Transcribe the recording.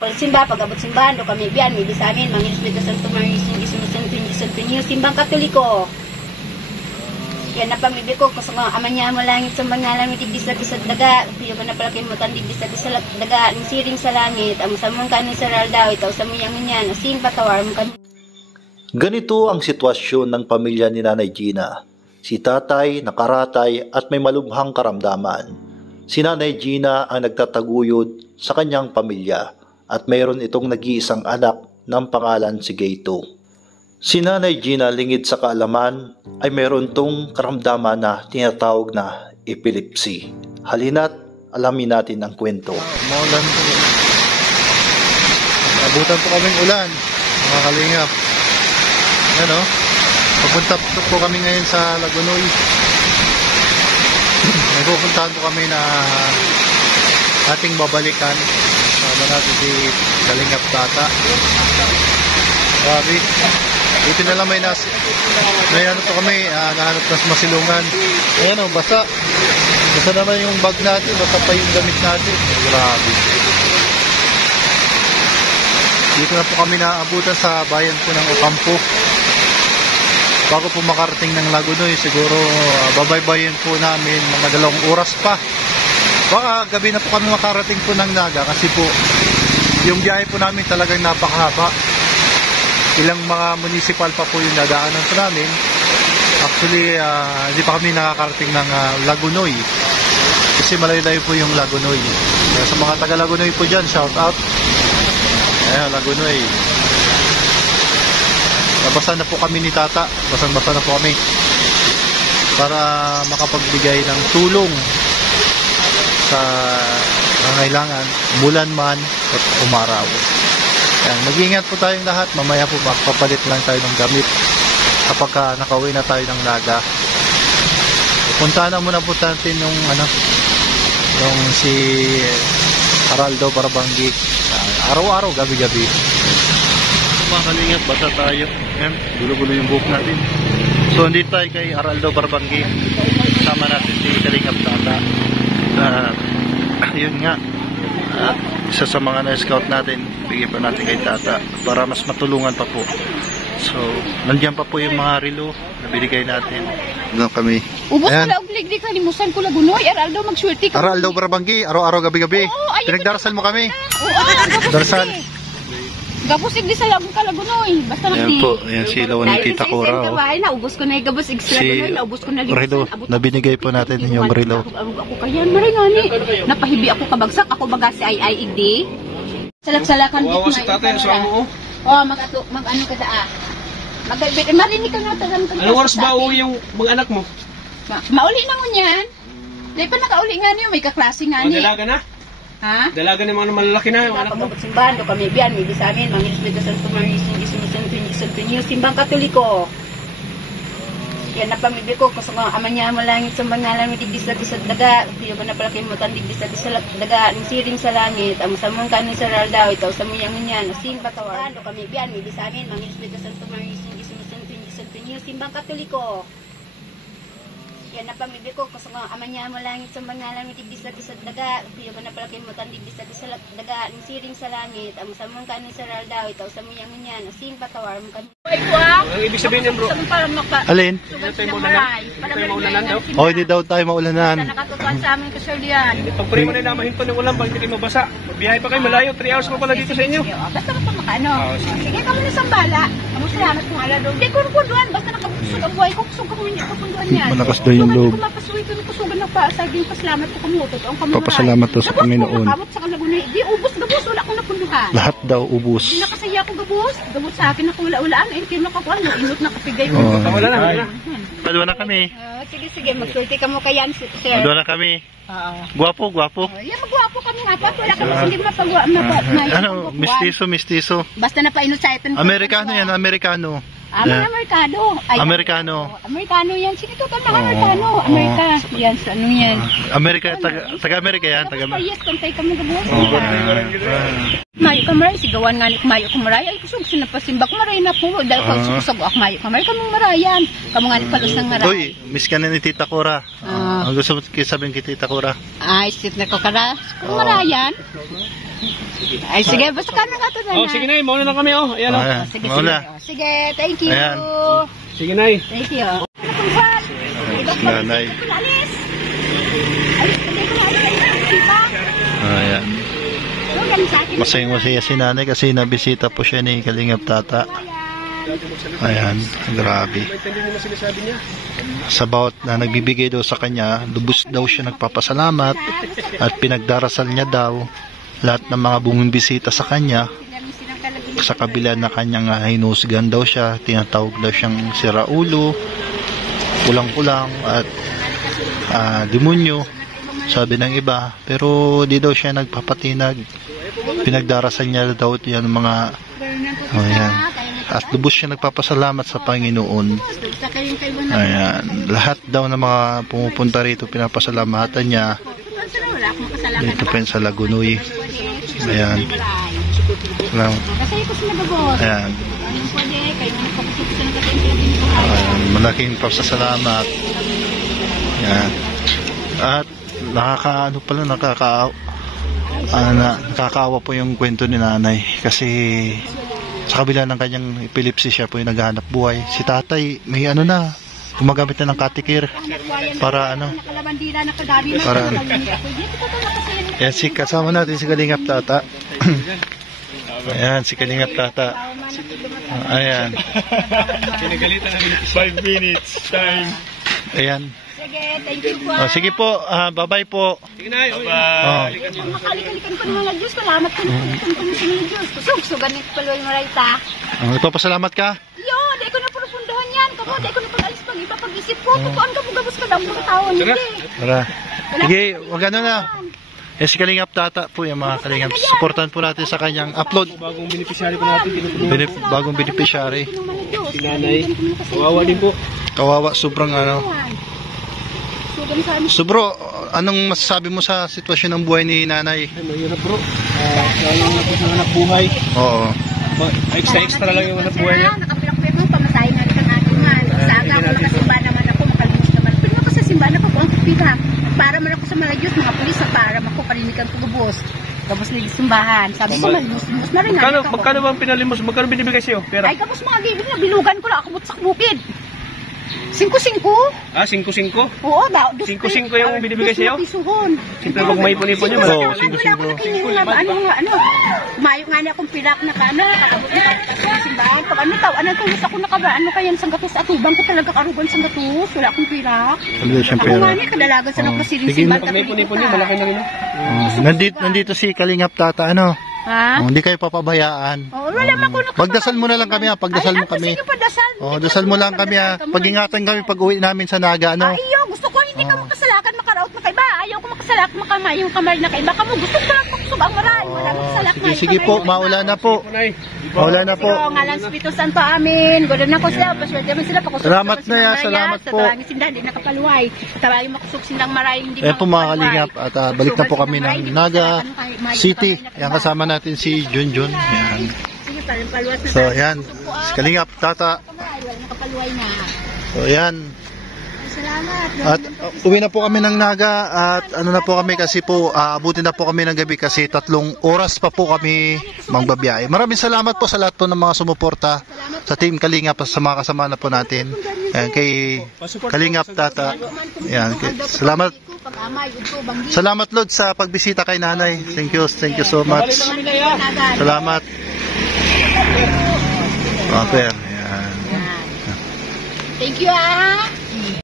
Simba, pag-abot simbahan, do kami biyan, may sa amin, Mangin Espiritu Santo, Maria Santo Niño, simbang katoliko. Yan na pamibig ko, kasi nga ama niya mo langit sa mga langit, tigdisat-isat daga, piyo ka na pala kayo mo tandig disat-isat daga, ng siring sa langit, ang samang kanin sa ral daw, itaw sa muyang niya, nasin patawar mo kami. Ganito ang sitwasyon ng pamilya ni Nanay Gina. Si tatay nakaratay at may malubhang karamdaman. Si Nanay Gina ang nagtataguyod sa kanyang pamilya at mayroon itong nag-iisang anak ng pangalan si Gato. Si Nanay Gina lingid sa kaalaman ay mayroon tong karamdaman na tinatawag na epilepsy. Halina't alamin natin ang kwento. Maulan po. Abutan po kaming ulan, mga kalingap. Yan o. Papunta po kami ngayon sa Lagunoy. Nagpupuntahan po kami na ating babalikan. Sama natin si Kalingap Tata. Grabe. Dito na lang may ano to kami, nahanap na masilungan. Ayan o, basa. Basa naman yung bag natin, basa pa yung damit natin. Grabe. Dito na po kami naabutan sa bayan po ng Ocampo. Bago po makarating ng Lagunoy, siguro babaybayin po namin mga 2 oras pa. Baka gabi na po kami makarating po ng Naga kasi po yung biyahe po namin talagang napakahaba. Ilang mga municipal pa po yung nadaanan po namin. Actually, hindi pa kami nakakarating ng Lagunoy kasi malayo-layo po yung Lagunoy. Sa mga taga Lagunoy po dyan, shout out. Ayan, Lagunoy. Nabasa na po kami ni Tata. Basang-basa na po kami para makapagbigay ng tulong sa nangailangan, bulan man at umaraw. Yan, mag-iingat po tayong lahat. Mamaya po magpapalit lang tayo ng gamit kapag nakauwi na tayo ng Naga. Punta na muna po natin yung si Araldo Barbanggi. Araw-araw, gabi-gabi. Mga kalingap, basa tayo. Ayan, gulo-gulo yung buhok natin. So, andito tayo kay Araldo Barbanggi. Kasama natin si Kalingap Tata. Yun nga. Isa sa mga na-scout natin, bigyan pa natin kay Tata para mas matulungan pa po. So, nandiyan pa po yung mga relo na binigay natin. Doon kami. Ubos ko lang, di kalimusan ko Lagunoy. Araldo, mag-swerte ka. Araldo Barbanggi, araw-araw, gabi-gabi. Pinagdarasal mo kami. Darasal. Gabos igdi sa labong Lagunoy. Basta ayan po, ayan si Lawan ni Tita Cora. Naubos ko na yung gabos igdi sa Lagunoy. Naubos ko na relo, nabinigay po natin yung relo. Ako kaya, maray nga ni. Napahibi ako kabagsak. Ako baga si ay igdi. Salak-salakan. Wawa si tatay, sa mo. Mag-ano ka daa. Marinig ka nga. Anong oras ba uwi yung mga anak mo? Mauli na mo niyan. Dahil pa nakauli nga niyo, may kaklase nga niya. Dalaga na? Ha? Dalaga na mga malalaki na yung anak mo. Pag-abot simbahan, do kami biyan, may sa amin, Mangin Espiritu Santo, Maria Santo Niño, simbang katoliko. Yan na pamibig ko, kasi nga ama niya mo langit sa mga langit, tigdisat-isat daga, piyo ka na pala kayo mo tandig disat-isat daga, ng siring sa langit, ang samang kanin sa ral daw, itaw sa muyang niya, nasin patawar. Do kami biyan, may sa amin, Mangin Espiritu Santo, Maria Santo Niño, simbang katoliko. Yan na pamibig ko, kasi nga ama niya mo langit sa mga langit, tigdisat-isat daga, piyo ka na pala kayo mo tandig disat-isat daga, ng siring sa langit, ang samang kanin sa ral daw, itaw sa muyang niya, nasin patawar mo kami. Ang ibig sabihin yan bro? Alin? Hindi tayo maulanan daw? O, hindi daw tayo maulanan. Nakatutuan sa amin kasi diyan. Pag-pray mo na namahin pa ng ulan, bakit hindi kayo mabasa? Magbiyahe pa kayo, malayo, 3 hours pa pala dito sa inyo. Basta na pa makaano. Sige, kamo na sambala. Kamo salamat kung ala doon. Hindi ko doon, basta nakabusog ang buhay ko, kusog ko hindi ko punduan yan. Malakas daw yung loob. Kung mapasuwi ko, kusugan ng paasaging pasalamat ko kamutot. Papasalamat to sa Panginoon. Gabos sa Lagunoy. Di, ubos, wala akong napunduhan. Lahat daw ubus. Hindi nakasaya ako gabos sa akin ako wala-walaan. Eh, kaya nakakuha, inot nakapigay mo. Wala na. Madwa na kami. Sige, magsulti ka mo kayan, sir. Madwa na kami. Guwapo. Yan, magwapo kami nga pa. Wala kami hindi mapagawa. Ano, mistiso. Basta napainot sa ito. Amerikano yan, Amerikano. Mga Amerikano. Amerikano yan. Sige, total na Amerikano. Amerika. Yan, sa ano yan. Amerika, taga-Amerika yan. Yes, kantay ka mo gabuhos. Mayo kamaray, sigawan nga ni Mayo kamaray. Ay, kusog sinapasimba. Kamaray na po. Dahil kung susag ako Mayo kamaray, kamong marayan. Kamu nga ni palos ng maray. Uy, miss ka na ni Tita Cora. Ang gusto mo sabihin kay Tita Cora? Ay, sit na ko kara. Kung marayan. Ay, sige, basta ka na ka to na. Oh, sige Nay, mauna na kami oh. Ayan oh. Ayan, Sige, mauna. Sige, thank you. Ayan. Sige Nay. Thank you. Nanay. Alis. Alis, hindi ko alis. Ayan. Masayang-masaya si nanay kasi nabisita po siya ni Kalingap Tata. Ayan, grabe. Maintindihan mo na sinasabi niya. Sa bawat na nagbibigay daw sa kanya, lubos daw siya nagpapasalamat at pinagdarasal niya daw lahat ng mga bumisita sa kanya. Sa kabila na kanyang hinusgan daw siya, tinatawag daw siyang siraulo, kulang-kulang at demonyo, sabi ng iba. Pero di daw siya nagpapatinag, pinagdarasal niya daw yan mga ayan. At lubos siya nagpapasalamat sa Panginoon. Ayan, lahat daw ng mga pumupunta rito pinapasalamatan niya dito pa sa Lagunoy. Ayan. Ayan. Malaking pasasalamat. Ayan. At nakakaawa po yung kwento ni nanay kasi sa kabila ng kanyang epilepsy siya po yung naghahanap buhay. Si tatay may gumagamit na ng katikir para Ayan, kasama natin si Kalingap Tata. Ayan, si Kalingap Tata. Ayan. Pinagalitan namin 5 minutes time. Ayan. Sige, thank you po. Sige po, bye-bye po. Sige Nay. Bye. Makalikan ko ng mga Diyos. Salamat ko ng mga Diyos. Kusog-sugan nito pala yung marayta. Nagpapasalamat ka? Yo, di ko na purupundahan yan. Kamo, di ko na pag-alis pag iba pag-isip ko. Tutuan ka, bugabos ka daw mga tao. Hindi. Tara. Sige, wag na. Si Kalingap Tata po yung mga Kalingap. Supportan po natin sa kanyang upload. Bagong beneficiary po natin. Bagong beneficiary. Si Nanay. Kawawa din po. Kawawa, sobrang So bro, anong masasabi mo sa sitwasyon ng buhay ni nanay? Mahirap bro. Lalo na po sa anak buhay. Oo. Extra lang yung anak buhay niya. Nakapilak-pilak mo, pamasahin nga kita natin man. Sa aga ako nakasimba naman ako, makalimos naman. Pero ako sa simba na po ang kapila. Para man ako sa mga Diyos, mga pulis, para ako paninikan ko gubos. Gabos na simbahan. Sabi ko, malimos na rin. Magkano ba ang pinalimos? Magkano binibigay sa'yo? Pera? Ay, kapos mga gibig na, bilugan ko lang, akabot sa bukid. 5-5. 5-5? Oo, daw. 5-5 yung binibigay sa'yo? Pisuhon. Siyempre pag may ipon-ipon yun. Oo, Kumayo nga niya akong pilak na kakabot na simbahan. Pag tulot ako ano kaya sa gatos at tubang ko talaga karuban sa gatos. Wala akong pilak. Ako nga niya, kadalagan sa nakasiring simbahan. Pag may ipon-ipon yun, malaki na rin. Nandito si Kalingap Tata, Ha? hindi kayo papabayaan. Wala man ako Pagdasal mo na lang kami, pagdasal mo kami. Sige, padasal. Dasal mo lang kami, pag-ingatan kami pag-uwi namin sa Naga, Ayaw, gusto ko hindi ka makasalakan, makaraot na kaiba. Ayaw ko makasalak, makamay yung kamar na kaiba. Kamu, gusto ko lang makusog ang maray. Wala makasalak na. Sige po, maula na po. Maula na po. Pero nga lang Espiritu Santo amin. Gulo na ko sila. Paswerte mo sila. Pakusog Salamat na ya, salamat po. Sa sinda, hindi nakapaluway. Tawagin makusog silang maray. Hindi Ayan po mga Kalingap at balik na po kami ng Naga City. Ayan, kasama natin si Junjun. Ayan. So ayan, si Kalingap Tata. Wala nakapaluway na. So ayan. Salamat. At uwi na po kami ng Naga at na po kami kasi po abutin na po kami ng gabi kasi 3 oras pa po kami magbabiyahe. Maraming salamat po sa lahat po ng mga sumuporta sa Team Kalingap at sa mga kasama na po natin. Ayan, kay Kalingap Tata. Ayan, salamat. Salamat Lord sa pagbisita kay nanay. Thank you so much. Salamat. Ayan. Thank you